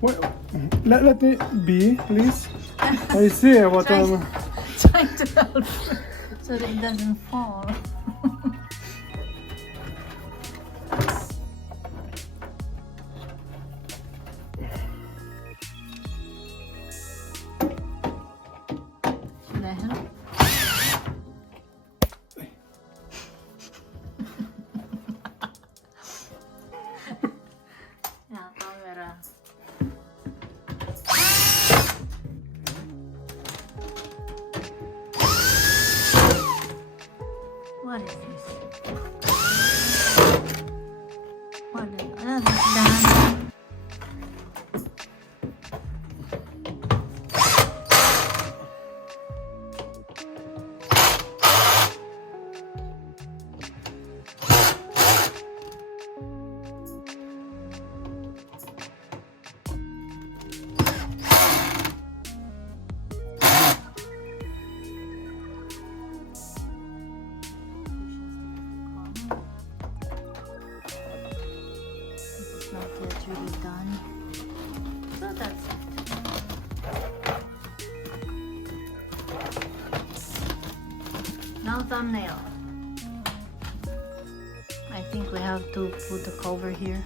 What? Let me be, please. I see what I'm. Trying to help so that it doesn't fall. Should I help? Yeah, camera. What is this? What is that? It's not yet really done. So that's it. Now thumbnail. I think we have to put the cover here.